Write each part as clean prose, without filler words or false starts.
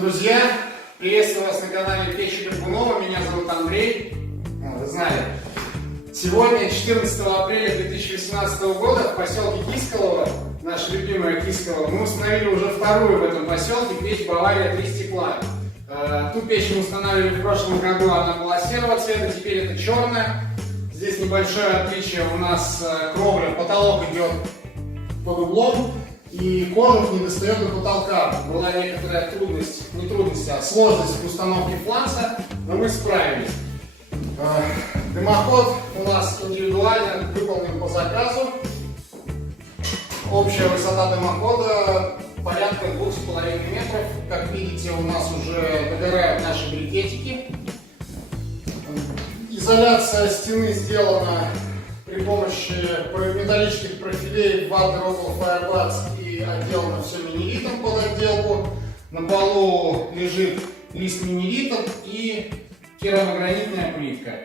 Друзья, приветствую вас на канале Печи Горбунова. Меня зовут Андрей. Вы знали. Сегодня, 14 апреля 2018 года, в поселке Кискалово, наша любимая Кискалово, мы установили уже вторую в этом поселке печь Бавария 3 стекла. Ту печь мы устанавливали в прошлом году, она была серого цвета, теперь это черная. Здесь небольшое отличие, у нас кровля, потолок идет под углом, и кожух не достает до потолка. Была некоторая трудность, не трудность, а сложность в установке фланца, но мы справились. Дымоход у нас индивидуально выполнен по заказу. Общая высота дымохода порядка 2,5 метров. Как видите, у нас уже догорают наши брикетики. Изоляция стены сделана при помощи металлических профилей Water Rockle Fireguards и отделано все минеритом под отделку. На полу лежит лист минеритов и керамогранитная плитка.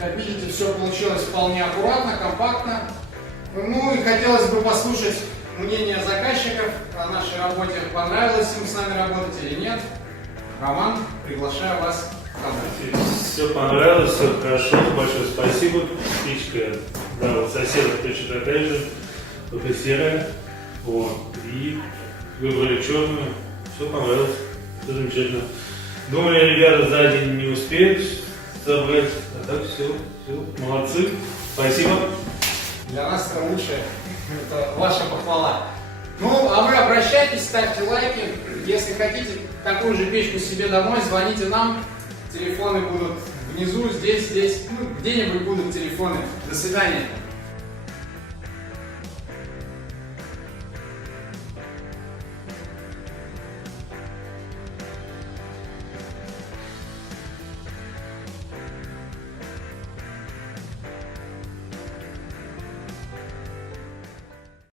Как видите, все получилось вполне аккуратно, компактно. Ну и хотелось бы послушать мнение заказчиков о нашей работе. Понравилось им с нами работать или нет? Роман, приглашаю вас в кадр. Все понравилось, все хорошо, большое спасибо. Печка, да, вот соседа точно такая же, только серая. Вот. И выбрали черную, все понравилось, все замечательно. Думали, ребята за день не успеют забрать, а так все, молодцы, спасибо. Для нас это лучше, это ваша похвала. Ну, а вы обращайтесь, ставьте лайки. Если хотите такую же печку себе домой, звоните нам. Телефоны будут внизу, здесь, ну, где-нибудь будут телефоны. До свидания.